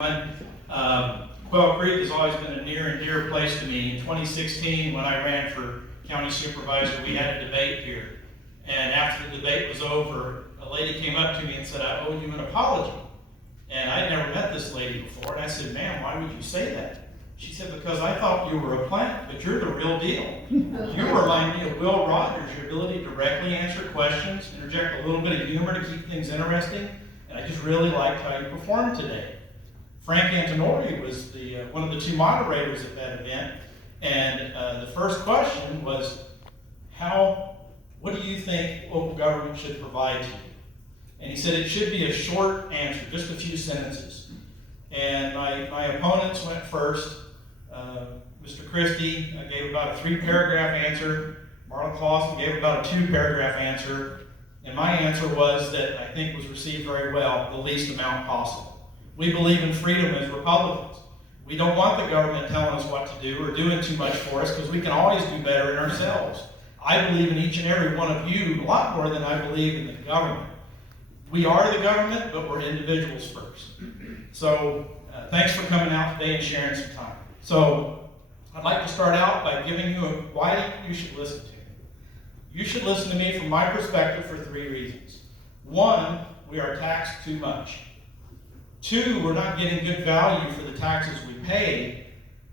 Quail Creek has always been a near and dear place to me. In 2016, when I ran for county supervisor, we had a debate here. And after the debate was over, a lady came up to me and said, "I owe you an apology." And I'd never met this lady before. And I said, "Ma'am, why would you say that?" She said, "Because I thought you were a plant, but you're the real deal. You remind me of Will Rogers, your ability to directly answer questions, interject a little bit of humor to keep things interesting. And I just really liked how you performed today." Frank Antonori was one of the two moderators at that event, and the first question was, what do you think local government should provide to you? And he said it should be a short answer, just a few sentences. And my opponents went first. Mr. Christie gave about a 3-paragraph answer. Marlon Clausen gave about a 2-paragraph answer. And my answer was that I think was received very well, the least amount possible. We believe in freedom as Republicans. We don't want the government telling us what to do or doing too much for us, because we can always do better in ourselves. I believe in each and every one of you a lot more than I believe in the government. We are the government, but we're individuals first. So thanks for coming out today and sharing some time. So I'd like to start out by giving you why you should listen to me. You should listen to me from my perspective for 3 reasons. 1, we are taxed too much. 2, we're not getting good value for the taxes we pay.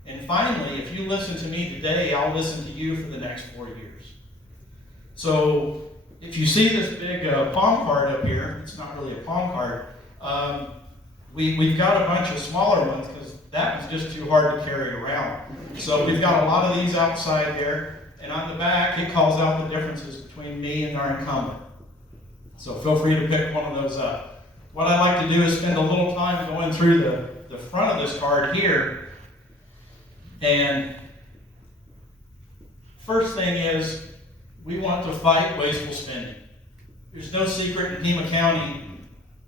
And finally, if you listen to me today, I'll listen to you for the next 4 years. So if you see this big palm card up here, it's not really a palm card. We've got a bunch of smaller ones because that was just too hard to carry around. So we've got a lot of these outside there. And on the back, it calls out the differences between me and our incumbent. So feel free to pick one of those up. What I'd like to do is spend a little time going through the front of this card here. And first thing is, we want to fight wasteful spending. There's no secret in Pima County,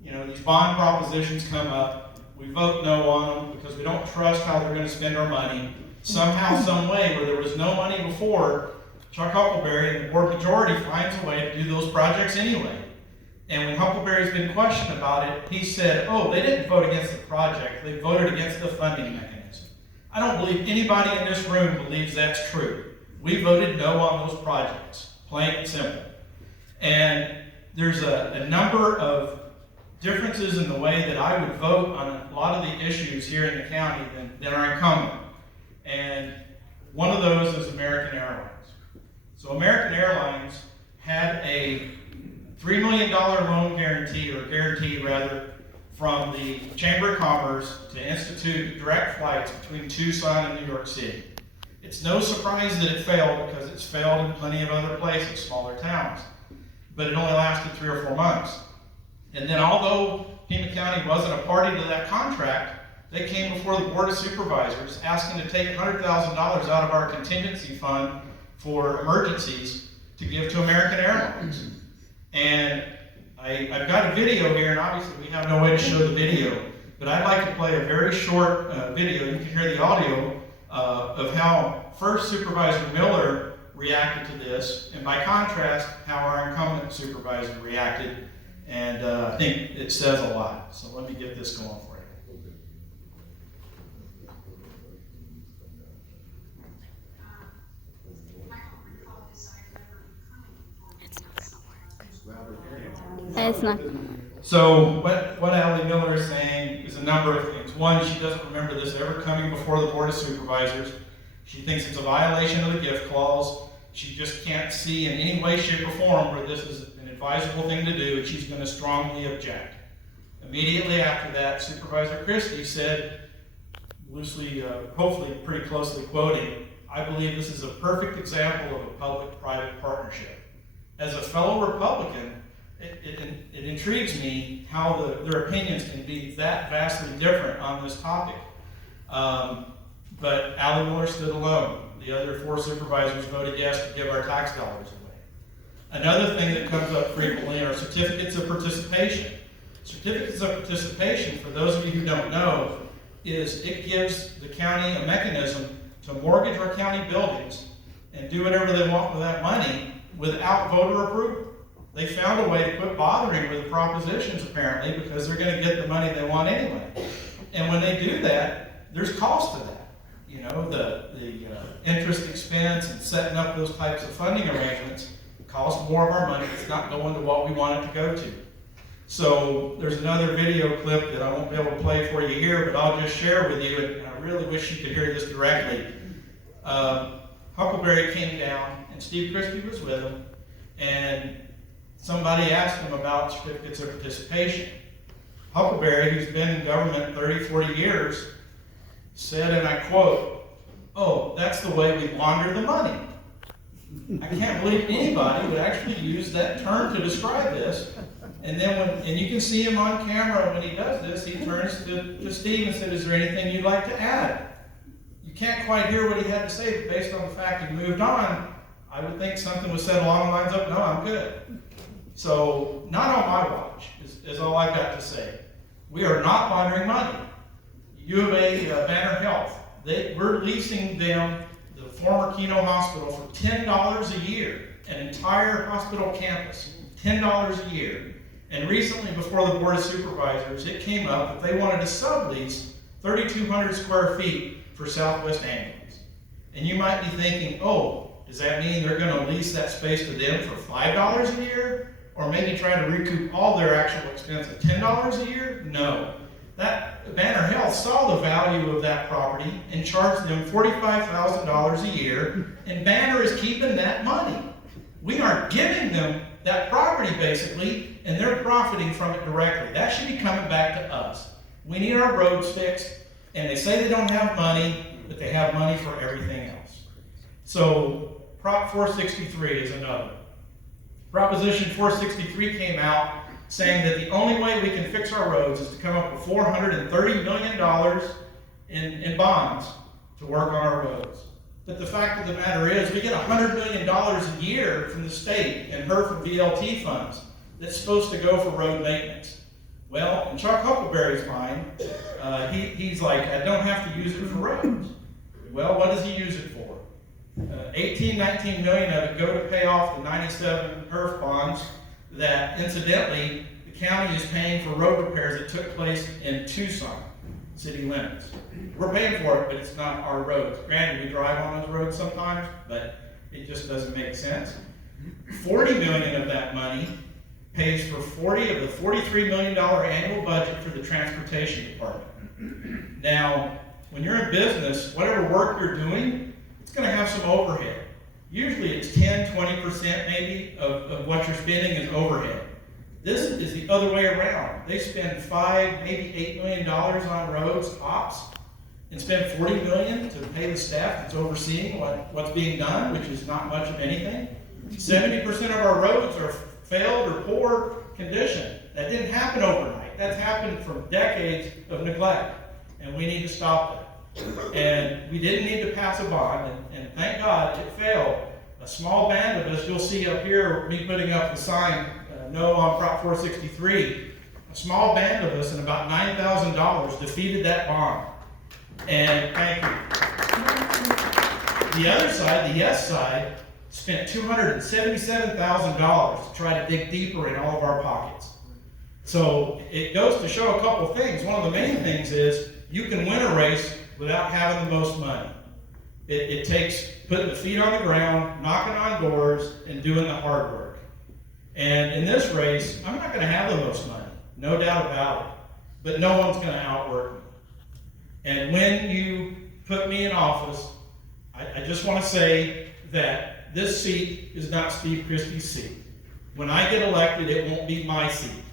these bond propositions come up. We vote no on them because we don't trust how they're going to spend our money. Somehow, some way, where there was no money before, Chuck Huckleberry and the board majority finds a way to do those projects anyway. And when Huckleberry's been questioned about it, he said, "Oh, they didn't vote against the project, they voted against the funding mechanism." I don't believe anybody in this room believes that's true. We voted no on those projects, plain and simple. And there's a number of differences in the way that I would vote on a lot of the issues here in the county than our incumbent. And one of those is American Airlines. So American Airlines had a $3 million loan guarantee from the Chamber of Commerce to institute direct flights between Tucson and New York City. It's no surprise that it failed, because it's failed in plenty of other places, smaller towns. But it only lasted 3 or 4 months. And then, although Pima County wasn't a party to that contract, they came before the Board of Supervisors asking to take $100,000 out of our contingency fund for emergencies to give to American Airlines. And I've got a video here, and obviously we have no way to show the video, but I'd like to play a very short video. You can hear the audio of how first Supervisor Miller reacted to this, and by contrast, how our incumbent supervisor reacted. And I think it says a lot. So let me get this going for you. It's not. So what Allie Miller is saying is a number of things. 1, she doesn't remember this ever coming before the Board of Supervisors. She thinks it's a violation of the gift clause. She just can't see in any way, shape, or form where this is an advisable thing to do, and she's going to strongly object. Immediately after that, Supervisor Christie said, loosely, hopefully pretty closely quoting, "I believe this is a perfect example of a public-private partnership." As a fellow Republican, it intrigues me how their opinions can be that vastly different on this topic. But Allie Miller stood alone. The other 4 supervisors voted yes to give our tax dollars away. Another thing that comes up frequently are certificates of participation. Certificates of participation, for those of you who don't know, is it gives the county a mechanism to mortgage our county buildings and do whatever they want with that money without voter approval. They found a way to quit bothering with the propositions, apparently, because they're going to get the money they want anyway. And when they do that, there's cost to that. You know, the interest expense and setting up those types of funding arrangements cost more of our money. It's not going to what we want it to go to. So there's another video clip that I won't be able to play for you here, but I'll just share with you, and I really wish you could hear this directly. Huckleberry came down, and Steve Christie was with him, and somebody asked him about certificates of participation. Huckleberry, who's been in government 30, 40 years, said, and I quote, "Oh, that's the way we launder the money." I can't believe anybody would actually use that term to describe this. And then and you can see him on camera when he does this, he turns to Steve and said, "Is there anything you'd like to add?" You can't quite hear what he had to say, but based on the fact he moved on, I would think something was said along the lines of, "No, I'm good." So, not on my watch, is all I've got to say. We are not laundering money. U of A, Banner Health, we're leasing them the former Keno Hospital for $10 a year, an entire hospital campus, $10 a year. And recently, before the Board of Supervisors, it came up that they wanted to sublease 3,200 square feet for Southwest Ambulance. And you might be thinking, oh, does that mean they're going to lease that space to them for $5 a year? Or maybe try to recoup all their actual expense of $10 a year? No. That Banner Health saw the value of that property and charged them $45,000 a year, and Banner is keeping that money. We aren't giving them that property, basically, and they're profiting from it directly. That should be coming back to us. We need our roads fixed, and they say they don't have money, but they have money for everything else. So, Prop 463 is another. Proposition 463 came out saying that the only way we can fix our roads is to come up with $430 million in bonds to work on our roads. But the fact of the matter is, we get $100 million a year from the state and HERF and VLT funds that's supposed to go for road maintenance. Well, in Chuck Huckleberry's mind, he's like, I don't have to use it for roads. Well, what does he use it for? 19 million of it go to pay off the 97 HERF bonds that, incidentally, the county is paying for road repairs that took place in Tucson city limits. We're paying for it, but it's not our roads. Granted, we drive on those roads sometimes, but it just doesn't make sense. 40 million of that money pays for 40 of the $43 million annual budget for the transportation department. Now, when you're in business, whatever work you're doing, it's going to have some overhead. Usually it's 10, 20% maybe of what you're spending is overhead. This is the other way around. They spend $5, maybe $8 million on roads, ops, and spend $40 million to pay the staff that's overseeing what's being done, which is not much of anything. 70% of our roads are failed or poor condition. That didn't happen overnight. That's happened from decades of neglect, and we need to stop that. And we didn't need to pass a bond, and thank God it failed. A small band of us, you'll see up here, me putting up the sign, no on Prop 463, a small band of us and about $9,000 defeated that bond. And thank you. The other side, the yes side, spent $277,000 to try to dig deeper in all of our pockets. So it goes to show a couple things. One of the main things is you can win a race without having the most money. It takes putting the feet on the ground, knocking on doors, and doing the hard work. And in this race, I'm not going to have the most money, no doubt about it. But no one's going to outwork me. And when you put me in office, I just want to say that this seat is not Steve Christie's seat. When I get elected, it won't be my seat.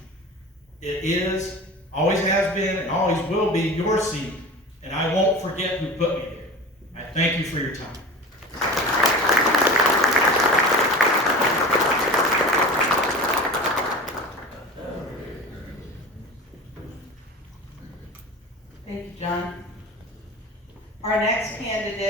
It is, always has been, and always will be your seat. And I won't forget who put me there. I thank you for your time. Thank you, John. Our next candidate